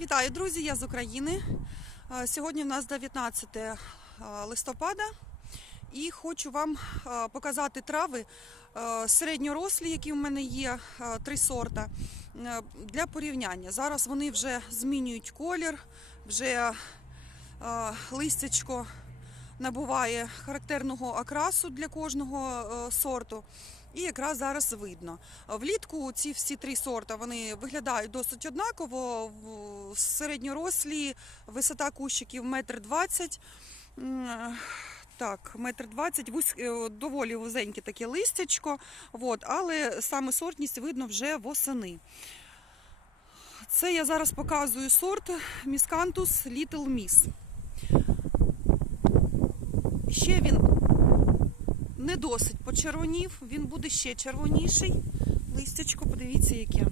Вітаю, друзі! Я з України. Е, Сьогодні в нас 19 е, листопада і хочу вам е, показати трави середньорослі, які в мене є, три сорта. Для порівняння. Зараз вони вже змінюють колір, вже листячко набуває характерного окрасу для кожного сорту. І якраз зараз видно. Влітку ці всі три сорта вони виглядають досить однаково. Середньорослі висота кущиків метр двадцять. Так, метр двадцять, е, доволі вузеньке таке листячко, от, але саме сортність видно вже восени. Це я зараз показую сорт Miscanthus Little Miss. Ще він не досить почервонів, він буде ще червоніший. Листячко, подивіться, яке.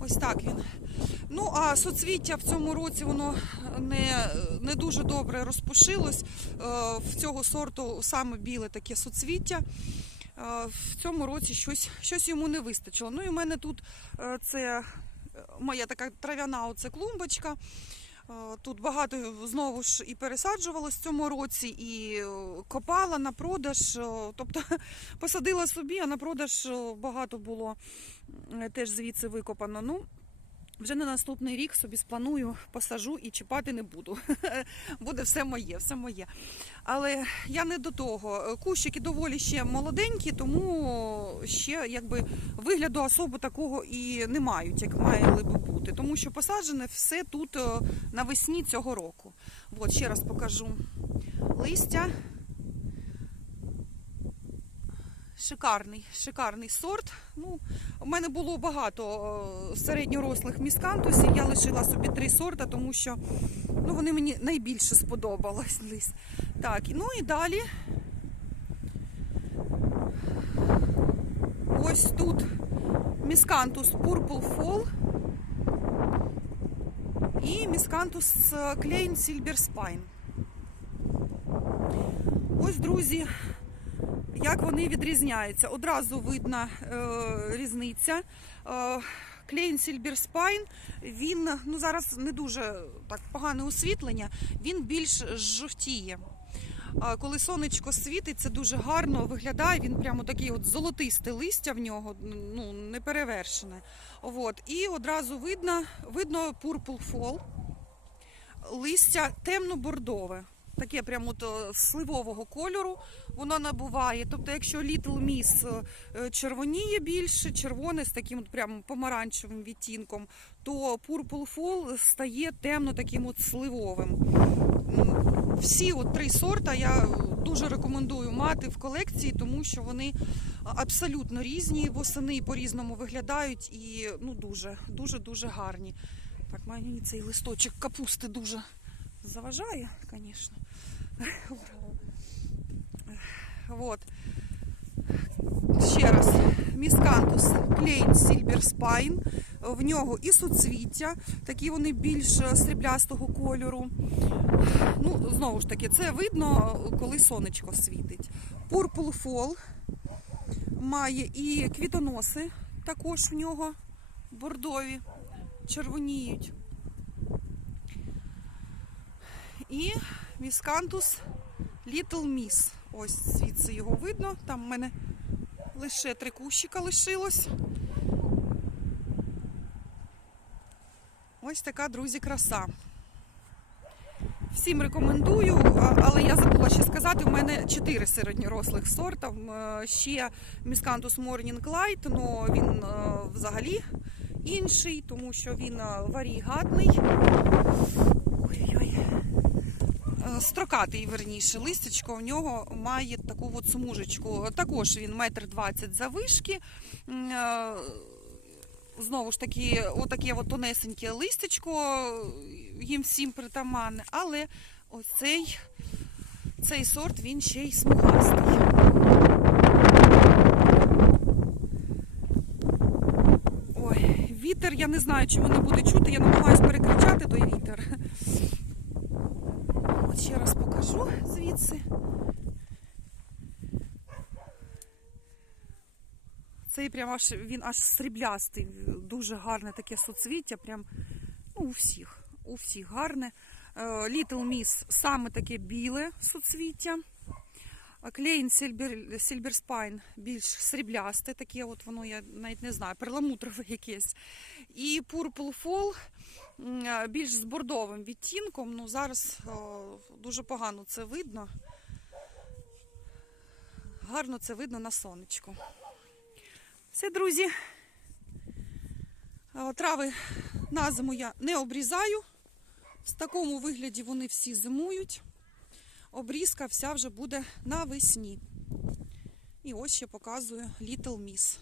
Ось так він. Ну, а соцвіття в цьому році воно не, не дуже добре розпушилось. Е, В цього сорту саме біле таке соцвіття. Е, В цьому році щось, щось йому не вистачило. Ну і в мене тут е, це моя така трав'яна оце клумбочка. Е, Тут багато знову ж і пересаджувалось в цьому році, і е, копала на продаж. е, Тобто посадила собі, а на продаж е, багато було теж звідси викопано. Ну, вже на наступний рік собі спланую, посажу і чіпати не буду. Буде все моє, все моє. Але я не до того. Кущики доволі ще молоденькі, тому ще якби вигляду особо такого і не мають, як мали би бути. Тому що посаджене все тут е, навесні цього року. От ще раз покажу листя. Шикарний, шикарний сорт. Ну, у мене було багато е, середньорослих міскантусів. Я лишила собі три сорта, тому що ну, вони мені найбільше сподобались. Так, ну і далі. Ось тут міскантус Purple Fall і міскантус Klein Silver Spine. Ось, друзі, як вони відрізняються. Одразу видна е, різниця. Е, Клейн Сільберспайн, він ну зараз не дуже так погане освітлення, він більш жовтіє. Коли сонечко світить, це дуже гарно виглядає. Він прямо такий от золотисте листя в нього, ну не перевершене. От. І одразу видно, видно Purple Fall. Листя темно-бордове. Таке прямо от, е, сливового кольору воно набуває. Тобто, якщо Little Miss е, червоніє більше, червоне з таким от прямо помаранчевим відтінком, то Purple Fall стає темно таким от сливовим. Всі от три сорта я дуже рекомендую мати в колекції, тому що вони абсолютно різні, восени по-різному виглядають і ну дуже, дуже, дуже гарні. Так, мені цей листочок капусти дуже заважає, звісно. Вот. Ще раз. Міскантус Клейн Сільбер Спайн. В нього і суцвіття, такі вони більш сріблястого кольору. Ну, знову ж таки, це видно, коли сонечко світить. Purple Fall має і квітоноси, також в нього бордові, червоніють. І міскантус Little Miss. Ось звідси його видно. Там в мене лише три кущика лишилось. Ось така, друзі, краса. Всім рекомендую, але я забула ще сказати, в мене чотири середньорослих сорта. Е, Ще Miscanthus Morning Light, але він е, взагалі інший, тому що він е, варігатний. Ой-ой-ой. Строкатий, верніше, листячко в нього має таку от смужечку. Також він метр двадцять завишки. Е, Знову ж таки, отаке от тонесеньке листячко, їм всім притаманне, але ось цей, цей сорт він ще й смугастий. Ой, вітер, я не знаю, чи мене буде чути, я намагаюся перекричати той вітер. Ще раз покажу звідси. Цей прям аж він аж сріблястий, дуже гарне таке суцвіття. Прям ну, у всіх. У всіх гарне. Е, Little Miss саме таке біле суцвіття. Клейн Сільбер, Сільберспайн більш сріблясте, таке от воно, я навіть не знаю, перламутрове якесь. І Fall е, більш з бордовим відтінком. Ну, зараз о, дуже погано це видно. Гарно це видно на сонечку. Все, друзі. Трави на зиму я не обрізаю. В такому вигляді вони всі зимують. Обрізка вся вже буде навесні. І ось ще показую Little Miss.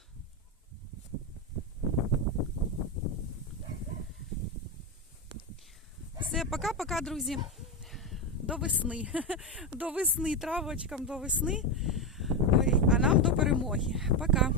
Все, пока-пока, друзі. До весни. До весни, травочкам до весни. А нам до перемоги. Пока.